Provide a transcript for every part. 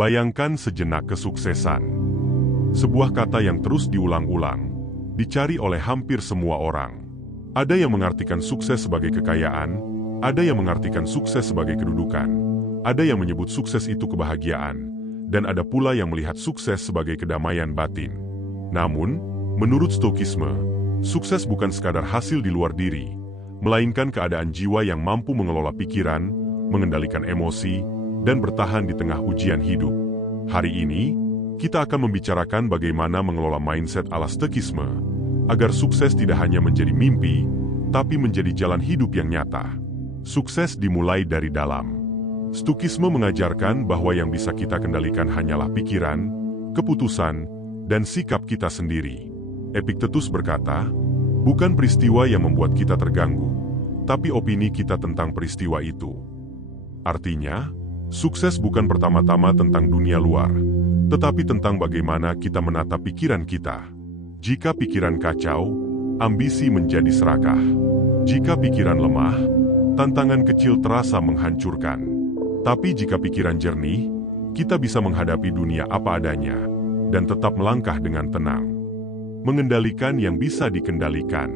Bayangkan sejenak kesuksesan. Sebuah kata yang terus diulang-ulang, dicari oleh hampir semua orang. Ada yang mengartikan sukses sebagai kekayaan, ada yang mengartikan sukses sebagai kedudukan, ada yang menyebut sukses itu kebahagiaan, dan ada pula yang melihat sukses sebagai kedamaian batin. Namun, menurut Stoikisme, sukses bukan sekadar hasil di luar diri, melainkan keadaan jiwa yang mampu mengelola pikiran, mengendalikan emosi, dan bertahan di tengah ujian hidup. Hari ini, kita akan membicarakan bagaimana mengelola mindset ala Stoikisme, agar sukses tidak hanya menjadi mimpi, tapi menjadi jalan hidup yang nyata. Sukses dimulai dari dalam. Stoikisme mengajarkan bahwa yang bisa kita kendalikan hanyalah pikiran, keputusan, dan sikap kita sendiri. Epictetus berkata, bukan peristiwa yang membuat kita terganggu, tapi opini kita tentang peristiwa itu. Artinya, sukses bukan pertama-tama tentang dunia luar, tetapi tentang bagaimana kita menata pikiran kita. Jika pikiran kacau, ambisi menjadi serakah. Jika pikiran lemah, tantangan kecil terasa menghancurkan. Tapi jika pikiran jernih, kita bisa menghadapi dunia apa adanya, dan tetap melangkah dengan tenang. Mengendalikan yang bisa dikendalikan.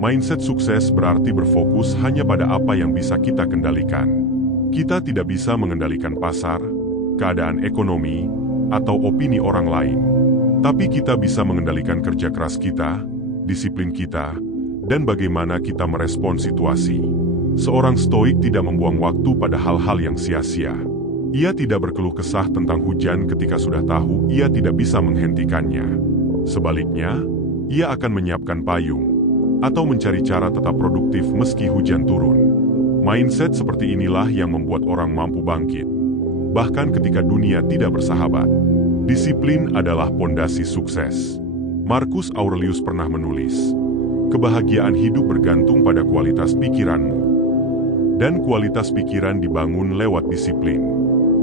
Mindset sukses berarti berfokus hanya pada apa yang bisa kita kendalikan. Kita tidak bisa mengendalikan pasar, keadaan ekonomi, atau opini orang lain. Tapi kita bisa mengendalikan kerja keras kita, disiplin kita, dan bagaimana kita merespon situasi. Seorang stoik tidak membuang waktu pada hal-hal yang sia-sia. Ia tidak berkeluh kesah tentang hujan ketika sudah tahu ia tidak bisa menghentikannya. Sebaliknya, ia akan menyiapkan payung, atau mencari cara tetap produktif meski hujan turun. Mindset seperti inilah yang membuat orang mampu bangkit, bahkan ketika dunia tidak bersahabat. Disiplin adalah pondasi sukses. Marcus Aurelius pernah menulis, kebahagiaan hidup bergantung pada kualitas pikiranmu. Dan kualitas pikiran dibangun lewat disiplin.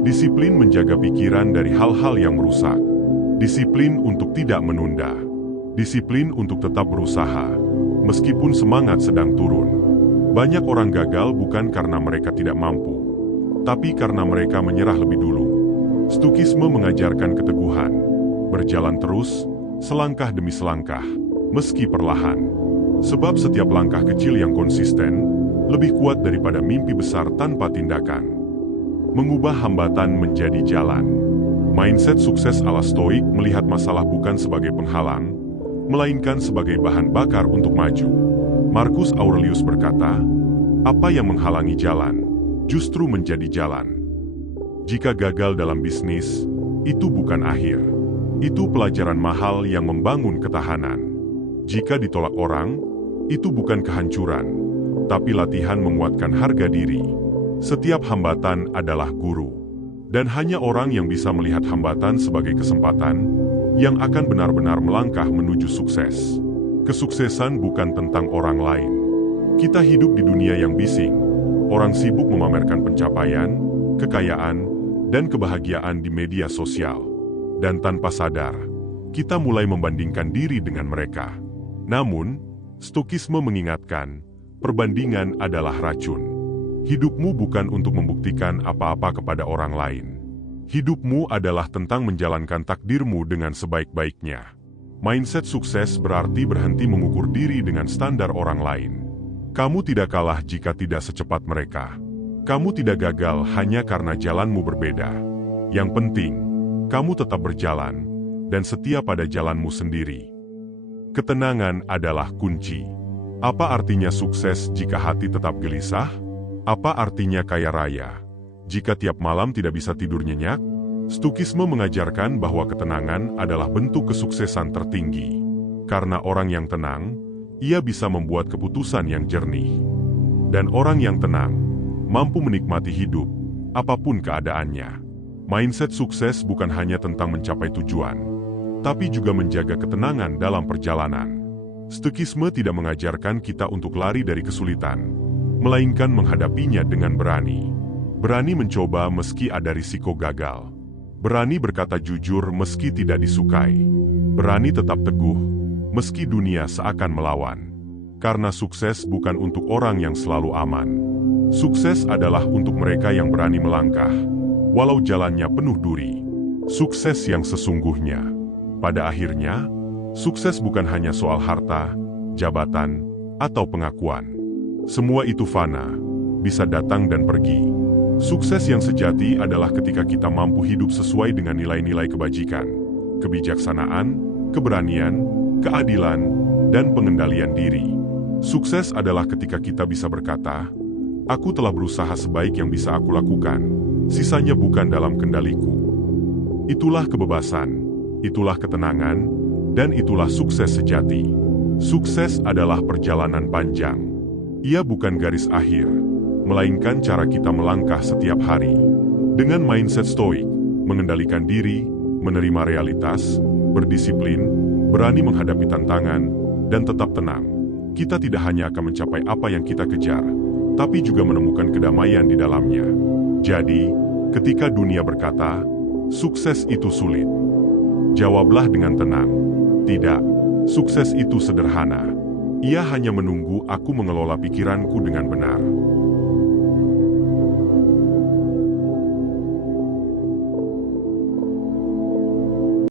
Disiplin menjaga pikiran dari hal-hal yang merusak. Disiplin untuk tidak menunda. Disiplin untuk tetap berusaha, meskipun semangat sedang turun. Banyak orang gagal bukan karena mereka tidak mampu, tapi karena mereka menyerah lebih dulu. Stoikisme mengajarkan keteguhan, berjalan terus, selangkah demi selangkah, meski perlahan. Sebab setiap langkah kecil yang konsisten, lebih kuat daripada mimpi besar tanpa tindakan. Mengubah hambatan menjadi jalan. Mindset sukses ala Stoik melihat masalah bukan sebagai penghalang, melainkan sebagai bahan bakar untuk maju. Marcus Aurelius berkata, apa yang menghalangi jalan, justru menjadi jalan. Jika gagal dalam bisnis, itu bukan akhir. Itu pelajaran mahal yang membangun ketahanan. Jika ditolak orang, itu bukan kehancuran, tapi latihan menguatkan harga diri. Setiap hambatan adalah guru. Dan hanya orang yang bisa melihat hambatan sebagai kesempatan, yang akan benar-benar melangkah menuju sukses. Kesuksesan bukan tentang orang lain. Kita hidup di dunia yang bising. Orang sibuk memamerkan pencapaian, kekayaan, dan kebahagiaan di media sosial. Dan tanpa sadar, kita mulai membandingkan diri dengan mereka. Namun, Stoikisme mengingatkan, perbandingan adalah racun. Hidupmu bukan untuk membuktikan apa-apa kepada orang lain. Hidupmu adalah tentang menjalankan takdirmu dengan sebaik-baiknya. Mindset sukses berarti berhenti mengukur diri dengan standar orang lain. Kamu tidak kalah jika tidak secepat mereka. Kamu tidak gagal hanya karena jalanmu berbeda. Yang penting, kamu tetap berjalan, dan setia pada jalanmu sendiri. Ketenangan adalah kunci. Apa artinya sukses jika hati tetap gelisah? Apa artinya kaya raya jika tiap malam tidak bisa tidur nyenyak? Stoikisme mengajarkan bahwa ketenangan adalah bentuk kesuksesan tertinggi. Karena orang yang tenang, ia bisa membuat keputusan yang jernih. Dan orang yang tenang mampu menikmati hidup, apapun keadaannya. Mindset sukses bukan hanya tentang mencapai tujuan, tapi juga menjaga ketenangan dalam perjalanan. Stoikisme tidak mengajarkan kita untuk lari dari kesulitan, melainkan menghadapinya dengan berani. Berani mencoba meski ada risiko gagal. Berani berkata jujur meski tidak disukai. Berani tetap teguh, meski dunia seakan melawan. Karena sukses bukan untuk orang yang selalu aman. Sukses adalah untuk mereka yang berani melangkah, walau jalannya penuh duri. Sukses yang sesungguhnya. Pada akhirnya, sukses bukan hanya soal harta, jabatan, atau pengakuan. Semua itu fana, bisa datang dan pergi. Sukses yang sejati adalah ketika kita mampu hidup sesuai dengan nilai-nilai kebajikan, kebijaksanaan, keberanian, keadilan, dan pengendalian diri. Sukses adalah ketika kita bisa berkata, "Aku telah berusaha sebaik yang bisa aku lakukan, sisanya bukan dalam kendaliku." Itulah kebebasan, itulah ketenangan, dan itulah sukses sejati. Sukses adalah perjalanan panjang. Ia bukan garis akhir, melainkan cara kita melangkah setiap hari. Dengan mindset stoik, mengendalikan diri, menerima realitas, berdisiplin, berani menghadapi tantangan, dan tetap tenang. Kita tidak hanya akan mencapai apa yang kita kejar, tapi juga menemukan kedamaian di dalamnya. Jadi, ketika dunia berkata, sukses itu sulit, jawablah dengan tenang, tidak, sukses itu sederhana. Ia hanya menunggu aku mengelola pikiranku dengan benar.